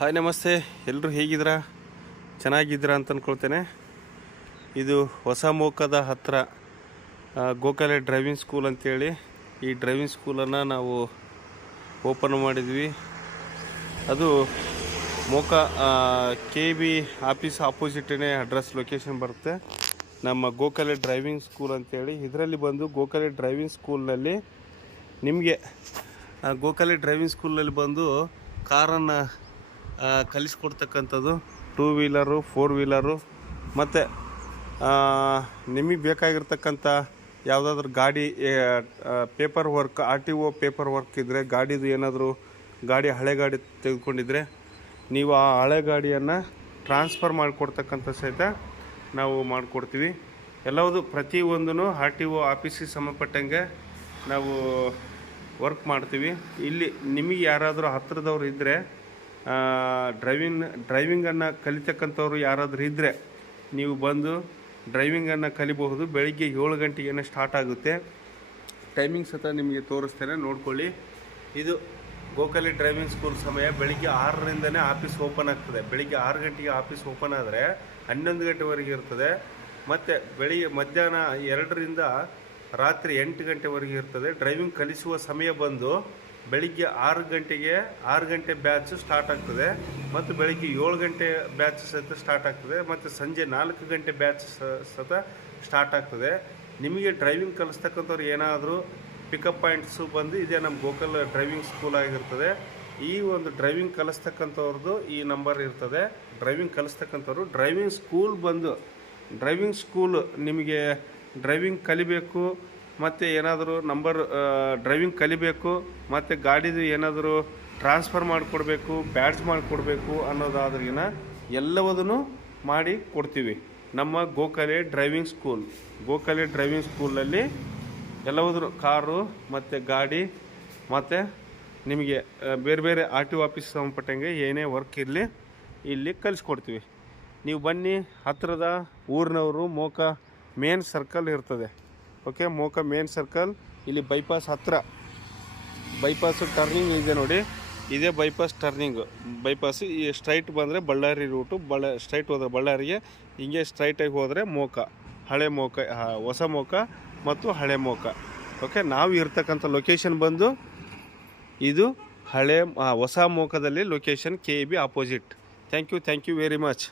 Hi ನಮಸ್ತೆ, ಎಲ್ಲರೂ ಹೇಗಿದ್ದೀರಾ? ಚೆನ್ನಾಗಿದ್ದೀರಾ ಅಂತ ಅಂದ್ಕೊಳ್ತೇನೆ. ಇದು ಹೊಸ ಮೋಕದ ಹತ್ತಿರ ಗೋಖಲೆ ಡ್ರೈವಿಂಗ್ ಸ್ಕೂಲ್ ಅಂತೇಳಿ ಈ ಡ್ರೈವಿಂಗ್ ಸ್ಕೂಲನ್ನು ನಾವು ಓಪನ್ ಮಾಡಿದ್ವಿ. ಅದು Moka KB office ಆಪೋಸಿಟೇ address location ಬರುತ್ತೆ. ನಮ್ಮ ಗೋಖಲೆ ಡ್ರೈವಿಂಗ್ ಸ್ಕೂಲ್ ಅಂತೇಳಿ ಇದರಲ್ಲಿ ಬಂದು ಗೋಖಲೆ ಡ್ರೈವಿಂಗ್ ಸ್ಕೂಲ್ನಲ್ಲಿ ನಿಮಗೆ ಗೋಖಲೆ ಡ್ರೈವಿಂಗ್ ಸ್ಕೂಲಲ್ಲಿ ಬಂದು ಕಾರನ್ನು ಕಲಿಸ್ಕೊಡ್ತಕ್ಕಂಥದ್ದು 2 ವೀಲರು 4 ವೀಲರು ಮತ್ತು ನಿಮಗೆ ಬೇಕಾಗಿರ್ತಕ್ಕಂಥ ಯಾವುದಾದ್ರೂ ಗಾಡಿ paper work RTO paper work ಇದ್ದರೆ ಗಾಡಿದು ಏನಾದರೂ ಹಳೆ ಗಾಡಿ ತೆಗೆದುಕೊಂಡಿದ್ರೆ ನೀವು ಆ ಹಳೆ ಗಾಡಿಯನ್ನು ಟ್ರಾನ್ಸ್ಫರ್ ಮಾಡಿಕೊಡ್ತಕ್ಕಂಥ ಸಹಿತ ನಾವು ಮಾಡಿಕೊಡ್ತೀವಿ. ಎಲ್ಲವುದು ಪ್ರತಿಯೊಂದೂ RTO ಆಫೀಸಿಗೆ ಸಂಬಂಧಪಟ್ಟಂಗೆ ನಾವು ವರ್ಕ್ ಮಾಡ್ತೀವಿ. ಇಲ್ಲಿ ನಿಮಗೆ ಯಾರಾದರೂ ಹತ್ತಿರದವ್ರು ಇದ್ದರೆ ಡ್ರೈವಿಂಗನ್ನು ಕಲಿತಕ್ಕಂಥವ್ರು ಯಾರಾದರೂ ಇದ್ದರೆ ನೀವು ಬಂದು ಡ್ರೈವಿಂಗನ್ನು ಕಲಿಬಹುದು. ಬೆಳಿಗ್ಗೆ 7 ಗಂಟೆಗೆ ಸ್ಟಾರ್ಟ್ ಆಗುತ್ತೆ. ಟೈಮಿಂಗ್ಸ್ ಹತ್ರ ನಿಮಗೆ ತೋರಿಸ್ತೇನೆ, ನೋಡ್ಕೊಳ್ಳಿ. ಇದು ಗೋಖಲೆ ಡ್ರೈವಿಂಗ್ ಸ್ಕೂಲ್ ಸಮಯ ಬೆಳಿಗ್ಗೆ 6ರಿಂದನೇ ಆಫೀಸ್ ಓಪನ್ ಆಗ್ತದೆ. ಬೆಳಿಗ್ಗೆ 6 ಗಂಟೆಗೆ ಆಫೀಸ್ ಓಪನ್ ಆದರೆ 11 ಗಂಟೆವರೆಗೆ ಇರ್ತದೆ. ಮತ್ತು ಬೆಳಿಗ್ಗೆ ಮಧ್ಯಾಹ್ನ 2ರಿಂದ ರಾತ್ರಿ 8 ಗಂಟೆವರೆಗೆ ಇರ್ತದೆ. ಡ್ರೈವಿಂಗ್ ಕಲಿಸುವ ಸಮಯ ಬಂದು ಬೆಳಿಗ್ಗೆ 6 ಗಂಟೆ ಬ್ಯಾಚ್ ಸ್ಟಾರ್ಟ್ ಆಗ್ತದೆ ಮತ್ತು ಬೆಳಿಗ್ಗೆ 7 ಗಂಟೆ ಬ್ಯಾಚ್ ಸಹಿತ ಸ್ಟಾರ್ಟ್ ಆಗ್ತದೆ ಮತ್ತು ಸಂಜೆ 4 ಗಂಟೆ ಬ್ಯಾಚ್ ಸಹಿತ ಸ್ಟಾರ್ಟ್ ಆಗ್ತದೆ. ನಿಮಗೆ ಡ್ರೈವಿಂಗ್ ಕಲಿಸ್ತಕ್ಕಂಥವ್ರು ಏನಾದರೂ ಪಿಕಪ್ ಪಾಯಿಂಟ್ಸು ಬಂದು ಇದೇ ನಮ್ಮ ಗೋಖಲೆ ಡ್ರೈವಿಂಗ್ ಸ್ಕೂಲ್ ಆಗಿರ್ತದೆ. ಈ ಒಂದು ಡ್ರೈವಿಂಗ್ ಕಲಿಸ್ತಕ್ಕಂಥವ್ರದ್ದು ಈ ನಂಬರ್ ಇರ್ತದೆ. ಡ್ರೈವಿಂಗ್ ಕಲಿಸ್ತಕ್ಕಂಥವ್ರು ಡ್ರೈವಿಂಗ್ ಸ್ಕೂಲ್ ಬಂದು ಡ್ರೈವಿಂಗ್ ಸ್ಕೂಲ್ ನಿಮಗೆ ಡ್ರೈವಿಂಗ್ ಕಲಿಬೇಕು ಮತ್ತು ಏನಾದರೂ ಡ್ರೈವಿಂಗ್ ಕಲಿಬೇಕು ಮತ್ತು ಗಾಡಿದು ಏನಾದರೂ ಟ್ರಾನ್ಸ್ಫರ್ ಮಾಡಿಕೊಡ್ಬೇಕು, ಬ್ಯಾಡ್ಜ್ ಮಾಡಿಕೊಡ್ಬೇಕು ಅನ್ನೋದಾದ್ರಿಗಿನ ಎಲ್ಲವನ್ನೂ ಮಾಡಿ ಕೊಡ್ತೀವಿ. ನಮ್ಮ ಗೋಖಲೆ ಡ್ರೈವಿಂಗ್ ಸ್ಕೂಲಲ್ಲಿ ಎಲ್ಲವೂ ಕಾರು ಮತ್ತು ಗಾಡಿ ಮತ್ತು ನಿಮಗೆ ಬೇರೆ ಬೇರೆ RTO ಆಫೀಸ್ ಸಂಬಂಧಪಟ್ಟಂಗೆ ಏನೇ ವರ್ಕ್ ಇರಲಿ ಇಲ್ಲಿ ಕಲಿಸ್ಕೊಡ್ತೀವಿ. ನೀವು ಬನ್ನಿ. ಹತ್ತಿರದ ಊರಿನವರು ಮೋಕ ಮೇನ್ ಸರ್ಕಲ್ ಇರ್ತದೆ. ಓಕೆ, ಮೋಕ ಮೇನ್ ಸರ್ಕಲ್ ಇಲ್ಲಿ ಬೈಪಾಸ್ ಹತ್ತಿರ ಬೈಪಾಸು ಟರ್ನಿಂಗ್ ಇದೆ ನೋಡಿ. ಇದೇ ಬೈಪಾಸ್ ಟರ್ನಿಂಗು. ಬೈಪಾಸು ಈ ಸ್ಟ್ರೈಟ್ ಬಂದರೆ ಬಳ್ಳಾರಿ ರೂಟು. ಸ್ಟ್ರೈಟ್ ಹೋದರೆ ಬಳ್ಳಾರಿಗೆ, ಹಿಂಗೆ ಸ್ಟ್ರೈಟಾಗಿ ಹೋದರೆ ಮೋಕ, ಹಳೆ ಮೋಕ, ಹೊಸ ಮೋಕ ಮತ್ತು ಹಳೆ ಮೋಕ. ಓಕೆ, ನಾವು ಇರ್ತಕ್ಕಂಥ ಲೊಕೇಶನ್ ಬಂದು ಇದು ಹೊಸ ಮೋಕದಲ್ಲಿ location KB opposite. Thank you very much.